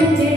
Thank you.